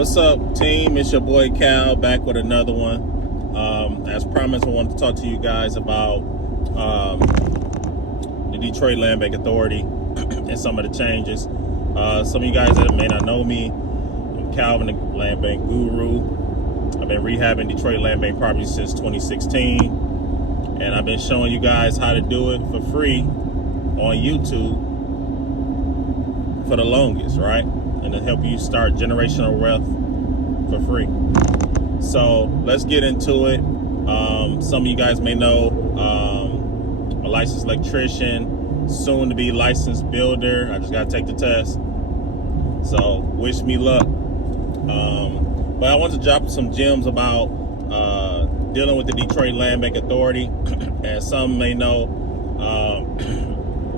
What's up, team? It's your boy Cal back with another one. As promised, I wanted to talk to you guys about the Detroit Land Bank Authority and some of the changes. Some of you guys that may not know me, I'm Calvin, the Land Bank Guru. I've been rehabbing Detroit Land Bank properties since 2016, and I've been showing you guys how to do it for free on YouTube for the longest, right? And to help you start generational wealth for free. So let's get into it. Some of you guys may know a licensed electrician, soon to be licensed builder. I just gotta take the test. So wish me luck. But I want to drop some gems about dealing with the Detroit Land Bank Authority. As some may know,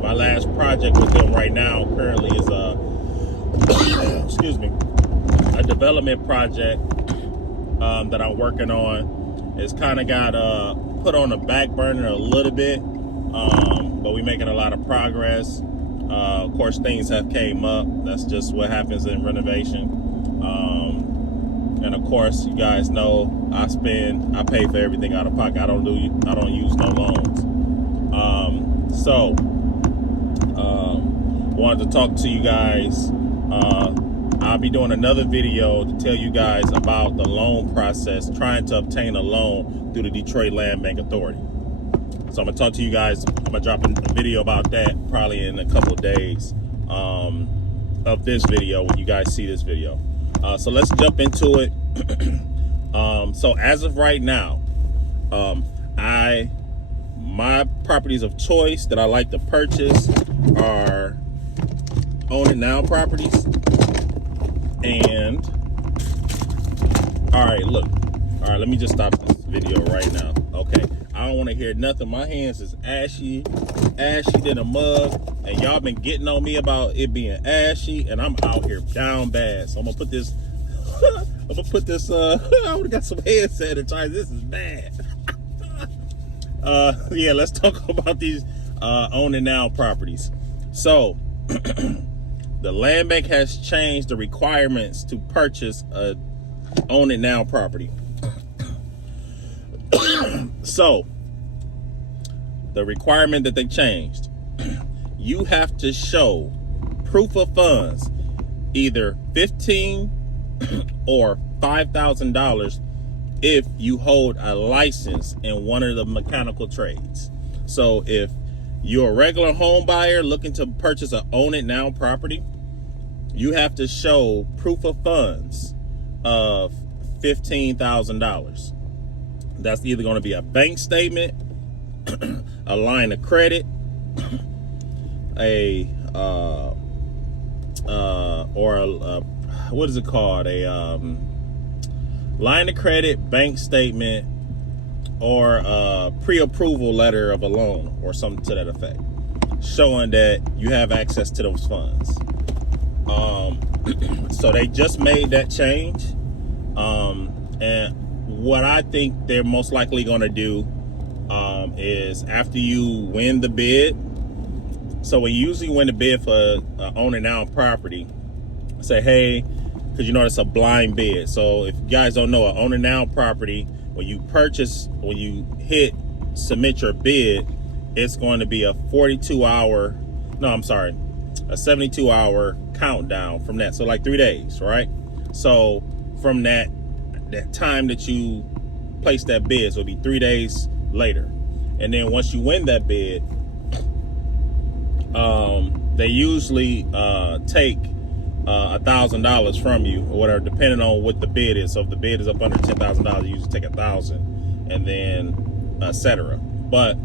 my last project with them right now currently is excuse me, a development project that I'm working on. It's kind of got put on the back burner a little bit, but we're making a lot of progress. Of course, things have came up. That's just what happens in renovation. And of course, you guys know I pay for everything out of pocket. I don't use no loans. Wanted to talk to you guys. I'll be doing another video to tell you guys about the loan process, trying to obtain a loan through the Detroit Land Bank Authority. So I'm gonna talk to you guys. I'm gonna drop a video about that probably in a couple of days of this video when you guys see this video. So let's jump into it. So as of right now, my properties of choice that I like to purchase are own it now properties. And all right, let me just stop this video right now. Okay, I don't want to hear nothing. My hands is ashy than a mug, and y'all been getting on me about it being ashy, and I'm out here down bad. So I'm gonna put this I would've got some hand sanitizer. This is bad. Yeah, let's talk about these own it now properties. So the land bank has changed the requirements to purchase a own it now property. So the requirement that they changed, you have to show proof of funds, either $15,000 or $5,000 if you hold a license in one of the mechanical trades. So if you're a regular home buyer looking to purchase an own it now property, you have to show proof of funds of $15,000. That's either going to be a bank statement, a line of credit, what is it called? A line of credit, bank statement, or a pre-approval letter of a loan or something to that effect, showing that you have access to those funds. So they just made that change. And what I think they're most likely going to do is after you win the bid. So we usually win the bid for own it now property. Say, hey, because you know it's a blind bid. So if you guys don't know, an own it now property, when you submit your bid, it's going to be a 72-hour countdown from that. So like 3 days, right? So from that time that you place that bid, so it'll be 3 days later. And then once you win that bid, they usually take $1,000 from you or whatever, depending on what the bid is. So if the bid is up under $10,000, you usually take $1,000, and then etc. But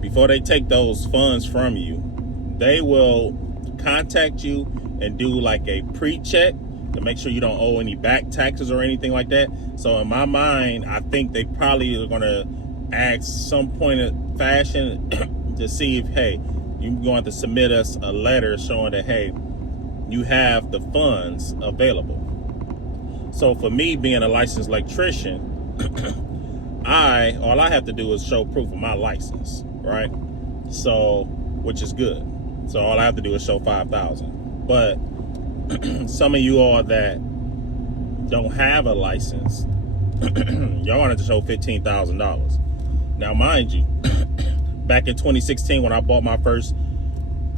before they take those funds from you, they will contact you and do like a pre-check to make sure you don't owe any back taxes or anything like that. So in my mind, I think they probably are going to ask some point of fashion to see if, hey, you're going to have to submit us a letter showing that, hey, you have the funds available. So for me, being a licensed electrician, all I have to do is show proof of my license, right? So, which is good. So all I have to do is show $5,000. But some of you all that don't have a license, y'all wanted to show $15,000. Now, mind you, back in 2016 when I bought my first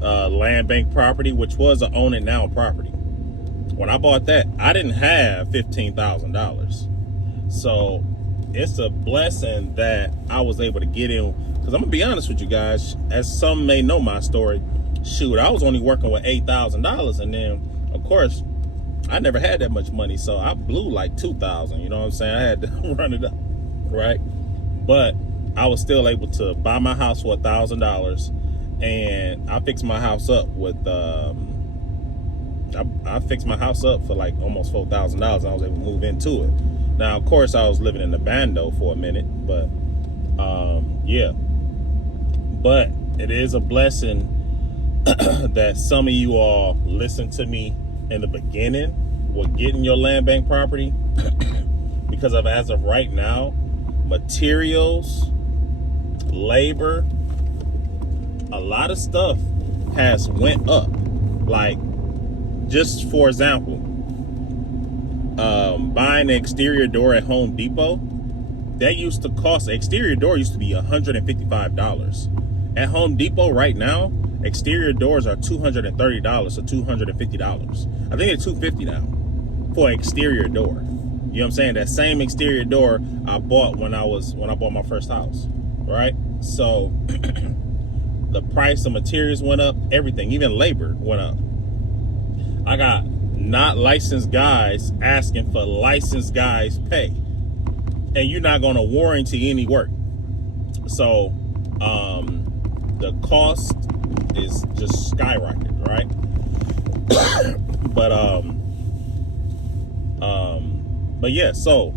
land bank property, which was an own it now property, when I bought that, I didn't have $15,000. So it's a blessing that I was able to get in, because I'm gonna be honest with you guys, as some may know my story, shoot, I was only working with $8,000, and then of course I never had that much money, so I blew like $2,000. You know what I'm saying? I had to run it up, right? But I was still able to buy my house for $1,000, and I fixed my house up with I fixed my house up for like almost $4,000. I was able to move into it. Now, of course, I was living in the bando for a minute, but yeah. But it is a blessing that some of you all listened to me in the beginning with getting your land bank property, because of, as of right now, materials, labor, a lot of stuff has went up. Like, just for example, buying an exterior door at Home Depot, that used to cost, exterior door used to be $155. At Home Depot right now, exterior doors are $230 or $250. I think it's $250 now for an exterior door. You know what I'm saying? That same exterior door I bought when I bought my first house, right? So the price of materials went up, everything, even labor went up. I got not licensed guys asking for licensed guys pay, and you're not going to warranty any work. So the cost is just skyrocketed, right? But yeah, so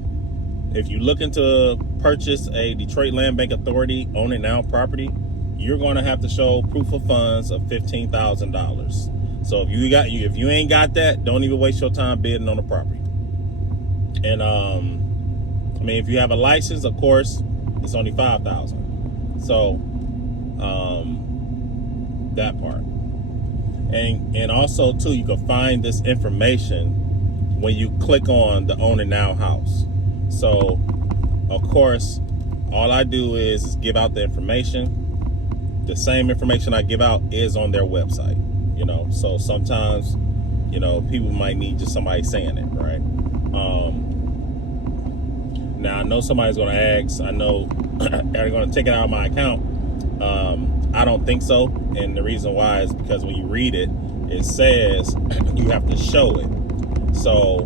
if you're looking to purchase a Detroit Land Bank Authority own it now property, you're going to have to show proof of funds of $15,000. So if you ain't got that, don't even waste your time bidding on the property. And I mean, if you have a license, of course, it's only $5,000. So that part. And also too, you can find this information when you click on the Own It Now house. So of course, all I do is give out the information. The same information I give out is on their website. You know, so sometimes, you know, people might need just somebody saying it, right? Now I know somebody's going to ask, I know they're going to take it out of my account. I don't think so. And the reason why is because when you read it, it says you have to show it. So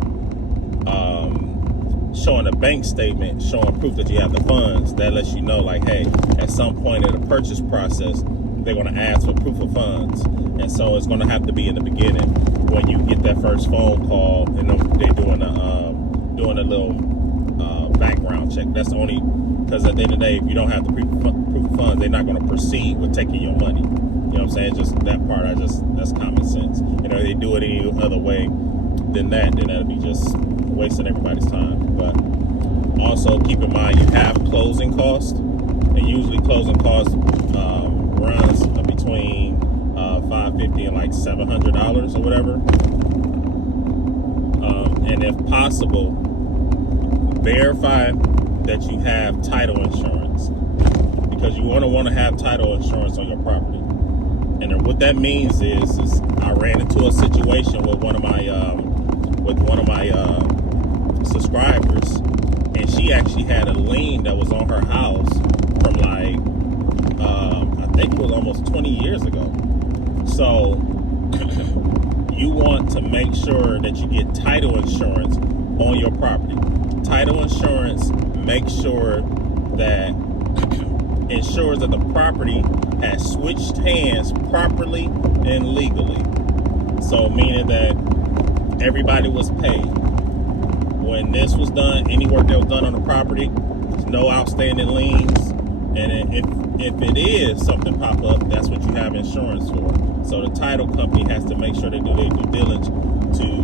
showing a bank statement, showing proof that you have the funds, that lets you know, like, hey, at some point in the purchase process, they're going to ask for proof of funds. And so it's going to have to be in the beginning when you get that first phone call and they're doing a little background check. That's only because at the end of the day, if you don't have the proof of funds, they're not going to proceed with taking your money. You know what I'm saying? Just that part, that's common sense. You know, if they do it any other way than that, then that'll be just wasting everybody's time. But also keep in mind, you have closing costs, and usually closing costs runs between $550 and like $700 or whatever. And if possible, verify that you have title insurance, because you want to have title insurance on your property. And what that means is I ran into a situation with one of my subscribers, and she actually had a lien that was on her house from like I think it was almost 20 years ago. So you want to make sure that you get title insurance on your property. Title insurance makes sure that ensures that the property has switched hands properly and legally. So meaning that everybody was paid. When this was done, any work that was done on the property, there's no outstanding liens. And if it is something pop up, that's what you have insurance for. So the title company has to make sure they do their due diligence to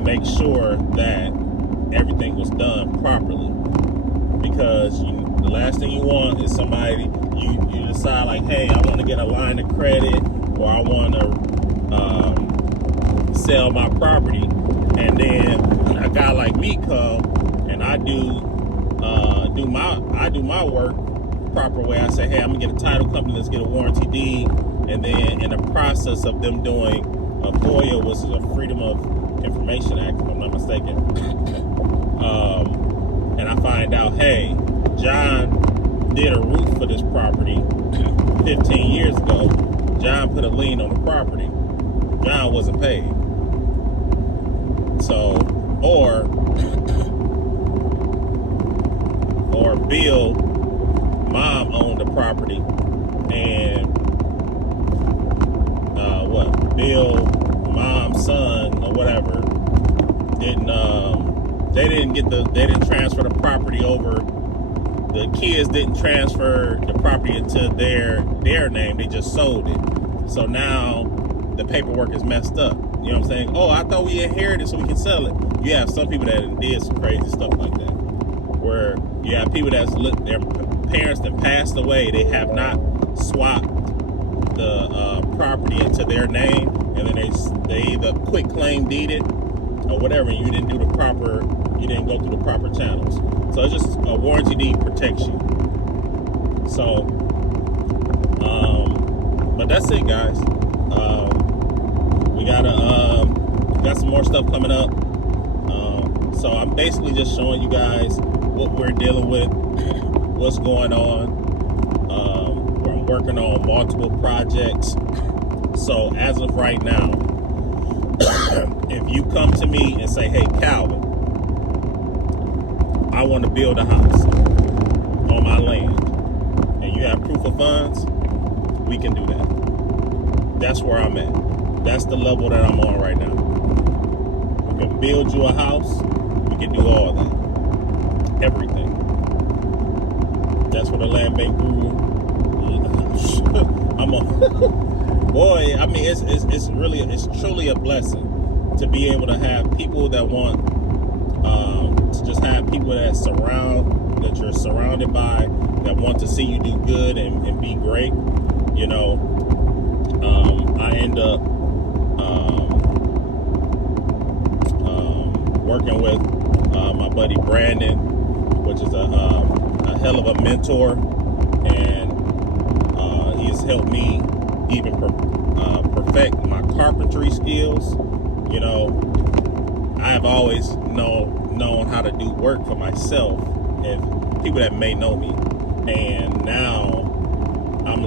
make sure that everything was done properly. Because the last thing you want is somebody, you decide like, hey, I want to get a line of credit, or I want to sell my property, and then a guy like me come and I do my work the proper way. I say, hey, I'm gonna get a title company, let's get a warranty deed, and then in the process of them doing a FOIA, which is a Freedom of Information Act, if I'm not mistaken, and I find out, hey, John did a roof for this property 15 years ago. John put a lien on the property. John wasn't paid. So, or Bill, mom owned the property, and Bill, mom's son or whatever they didn't transfer the property over. The kids didn't transfer the property into their name. They just sold it. So now the paperwork is messed up. You know what I'm saying? Oh, I thought we inherited so we can sell it. You have some people that did some crazy stuff like that, where you have people their parents that passed away. They have not swapped the property into their name, and then they either quit claim deeded or whatever. And you didn't go through the proper channels. So it's just a warranty deed protects you. So, but that's it, guys. We got some more stuff coming up. So I'm basically just showing you guys what we're dealing with, what's going on. I'm working on multiple projects. So as of right now, if you come to me and say, hey, Calvin, I want to build a house on my land, and you have proof of funds, we can do that. That's where I'm at. That's the level that I'm on right now. We can build you a house. We can do all that. Everything. That's what a land bank guru. Boy, I mean, it's truly a blessing to be able to have people that want to just have people that you're surrounded by, that want to see you do good and be great. You know, I end up working with my buddy Brandon, which is a hell of a mentor, and he's helped me even perfect my carpentry skills. You know, I have always known how to do work for myself, and people that may know me, and now I'm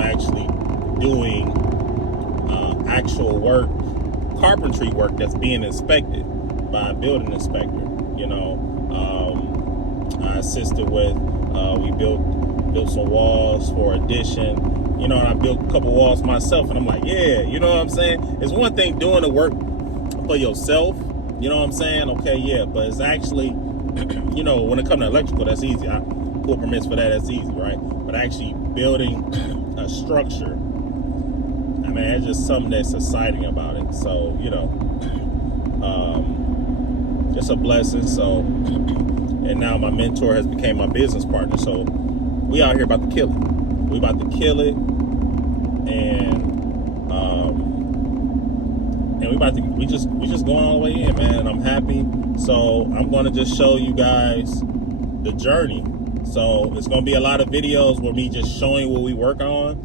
actually doing actual work, carpentry work that's being inspected by a building inspector. You know, I assisted with we built some walls for addition. You know, and I built a couple walls myself, and I'm like, yeah, you know what I'm saying? It's one thing doing the work for yourself, you know what I'm saying? Okay, yeah, but it's actually, you know, when it comes to electrical, that's easy. I pull permits for that, that's easy, right? But actually building a structure, I mean, it's just something that's exciting about it. So, you know, it's a blessing. So, and now my mentor has become my business partner. So we out here about to kill it. We about to kill it, and we just going all the way in, man. I'm happy. So I'm gonna just show you guys the journey. So it's gonna be a lot of videos with me just showing what we work on.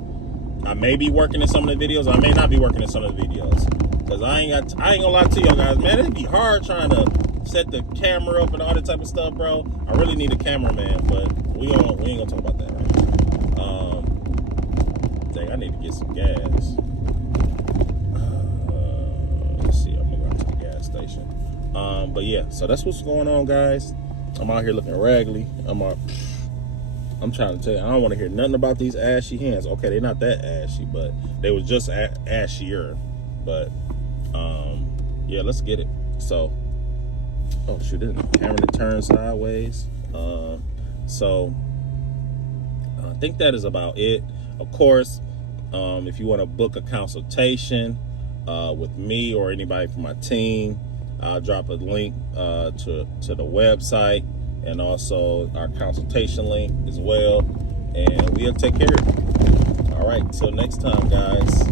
I may be working in some of the videos. I may not be working in some of the videos, because I ain't gonna lie to y'all guys, man. It'd be hard trying to set the camera up and all that type of stuff, bro. I really need a cameraman, but we ain't gonna talk about that right now. I need to get some gas. Let's see, I'm gonna go to the gas station. But yeah, so that's what's going on, guys. I'm out here looking raggedy. I'm trying to tell you, I don't want to hear nothing about these ashy hands. Okay, they're not that ashy, but they was just ashier. But yeah, let's get it. So, oh shoot, the camera to turn sideways. So I think that is about it. Of course, if you want to book a consultation with me or anybody from my team, I'll drop a link to the website, and also our consultation link as well, and we'll take care of it. All right, till next time, guys.